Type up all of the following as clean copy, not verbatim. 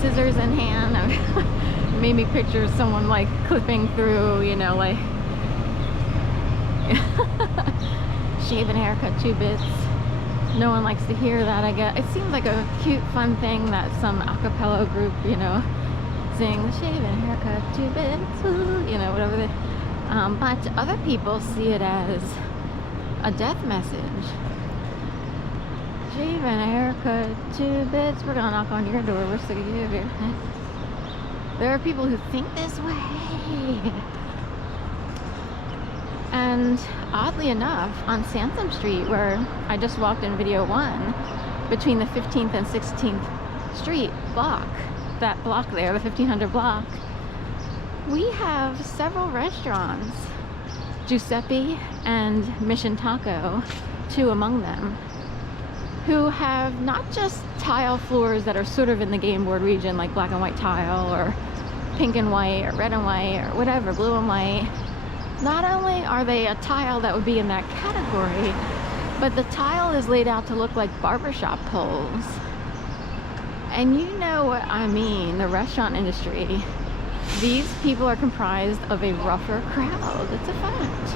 scissors in hand. It made me picture someone like clipping through, you know, like shave and haircut 2 bits. No one likes to hear that, I guess. It seems like a cute, fun thing that some a cappella group, you know, sing the shave and haircut 2 bits, you know, whatever they, but other people see it as a death message. Shave and a haircut 2 bits. We're gonna knock on your door. We're sick of you here. There are people who think this way. And oddly enough, on Sansom Street, where I just walked in video 1, between the 15th and 16th Street block, that block there, the 1500 block, we have several restaurants, Giuseppe and Mission Taco, 2 among them, who have not just tile floors that are sort of in the game board region, like black and white tile, or pink and white, or red and white, or whatever, blue and white. Not only are they a tile that would be in that category, but the tile is laid out to look like barbershop poles. And you know what I mean, the restaurant industry. These people are comprised of a rougher crowd. It's a fact.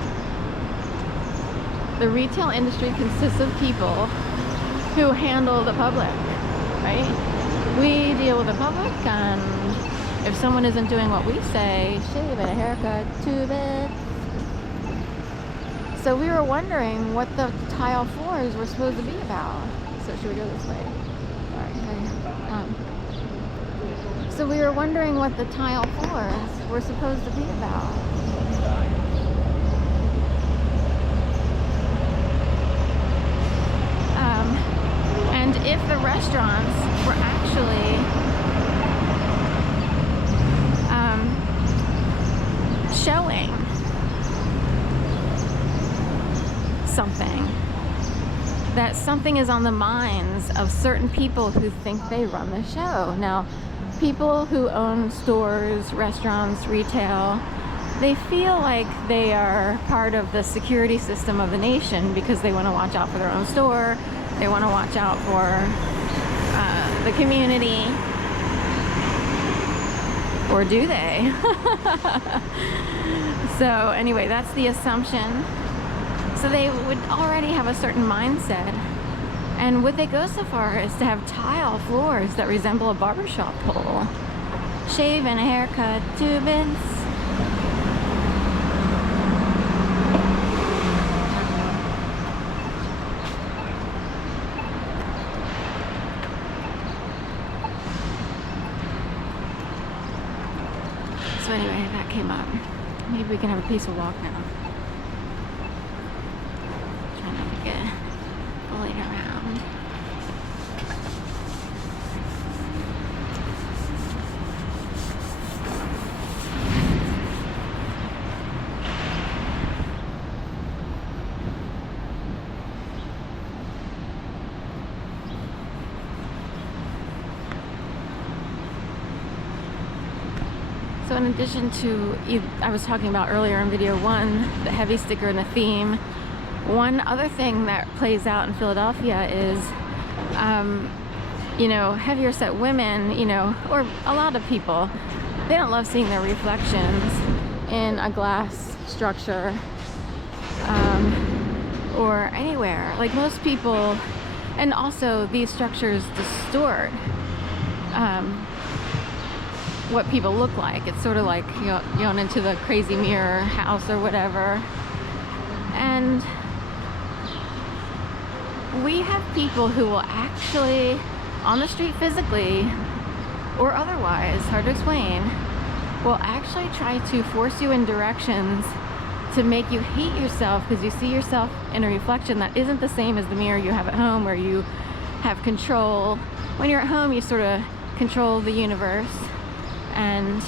The retail industry consists of people who handle the public, right? We deal with the public, and if someone isn't doing what we say, shave and a haircut 2 bits. So we were wondering what the tile floors were supposed to be about. So should we go this way? Sorry. So we were wondering what the tile floors were supposed to be about. And if the restaurants were actually showing something, that something is on the minds of certain people who think they run the show. Now, people who own stores, restaurants, retail, they feel like they are part of the security system of the nation because they want to watch out for their own store, they want to watch out for the community. Or do they? So anyway, that's the assumption. So they would already have a certain mindset. And would they go so far as to have tile floors that resemble a barbershop pole? Shave and a haircut 2 bits. So anyway, that came up. Maybe we can have a peaceful walk now. Trying not to get bullied around. So in addition to, I was talking about earlier in video 1, the heavy sticker and the theme, one other thing that plays out in Philadelphia is, you know, heavier set women, you know, or a lot of people, they don't love seeing their reflections in a glass structure or anywhere. Like most people, and also these structures distort what people look like. It's sort of like, you know, going into the crazy mirror house or whatever. And we have people who will actually, on the street physically or otherwise, hard to explain, will actually try to force you in directions to make you hate yourself because you see yourself in a reflection that isn't the same as the mirror you have at home, where you have control. When you're at home, you sort of control the universe, and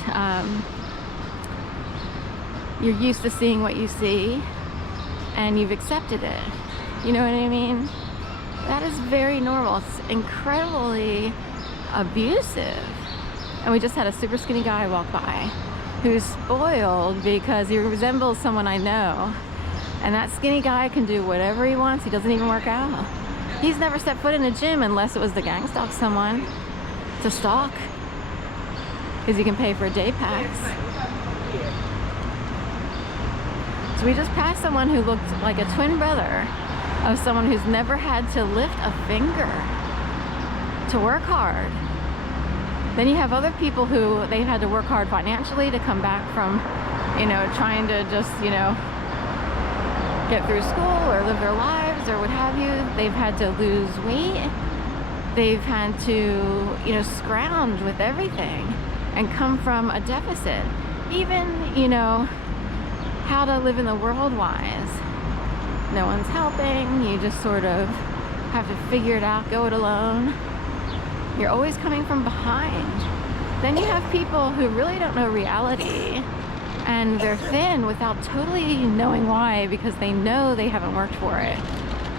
you're used to seeing what you see and you've accepted it. You know what I mean? That is very normal. It's incredibly abusive. And we just had a super skinny guy walk by who's spoiled because he resembles someone I know, and that skinny guy can do whatever he wants. He doesn't even work out. He's never stepped foot in a gym unless it was to gang stalk someone, to stalk. because you can pay for a day pass. So we just passed someone who looked like a twin brother of someone who's never had to lift a finger to work hard. Then you have other people who they've had to work hard financially to come back from, you know, trying to just, you know, get through school or live their lives or what have you. They've had to lose weight. They've had to, you know, scrounge with everything and come from a deficit. Even, you know, how to live in the world wise. No one's helping. You just sort of have to figure it out, go it alone. You're always coming from behind. Then you have people who really don't know reality, and they're thin without totally knowing why, because they know they haven't worked for it.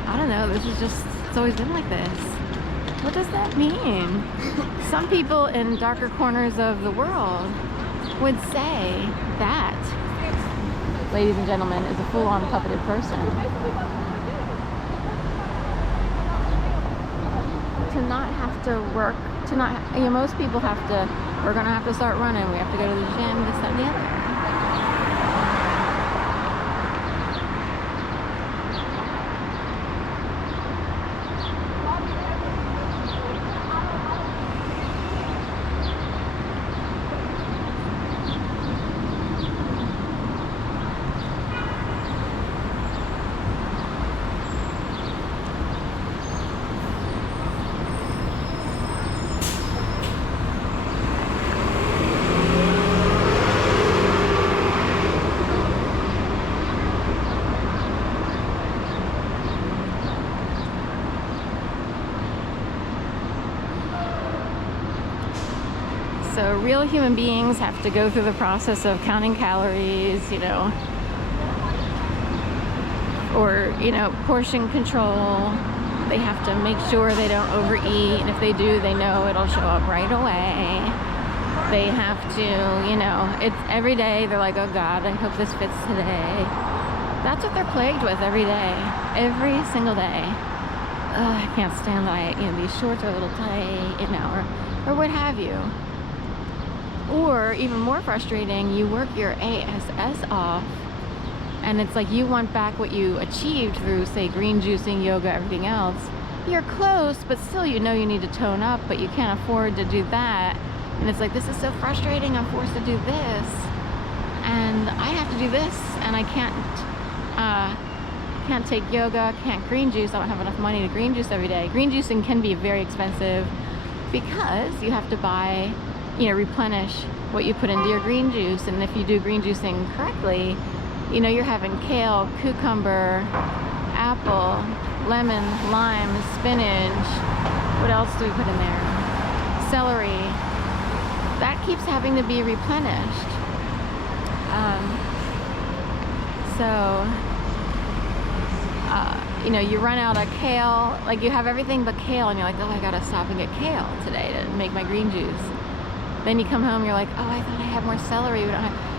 I don't know, this is just, it's always been like this. What does that mean? Some people in darker corners of the world would say that, ladies and gentlemen, is a full-on puppeted person. To not have to work, to not, you know, most people have to, we're gonna have to start running, we have to go to the gym, this, that, and the other. So real human beings have to go through the process of counting calories, you know, or, you know, portion control. They have to make sure they don't overeat, and if they do, they know it'll show up right away. They have to, you know, it's every day they're like, oh God, I hope this fits today. That's what they're plagued with every day, every single day. I can't stand that, you know, these shorts are a little tight, you know, or what have you. Or even more frustrating, you work your ass off, and it's like you want back what you achieved through, say, green juicing, yoga, everything else. You're close, but still you know you need to tone up, but you can't afford to do that. And it's like, this is so frustrating, I'm forced to do this, and I have to do this, and I can't take yoga, can't green juice, I don't have enough money to green juice every day. Green juicing can be very expensive because you have to buy, you know, replenish what you put into your green juice. And if you do green juicing correctly, you know, you're having kale, cucumber, apple, lemon, lime, spinach. What else do we put in there? Celery. That keeps having to be replenished. You know, you run out of kale, like you have everything but kale, and you're like, oh, I gotta stop and get kale today to make my green juice. Then you come home, you're like, oh, I thought I had more celery. We don't have.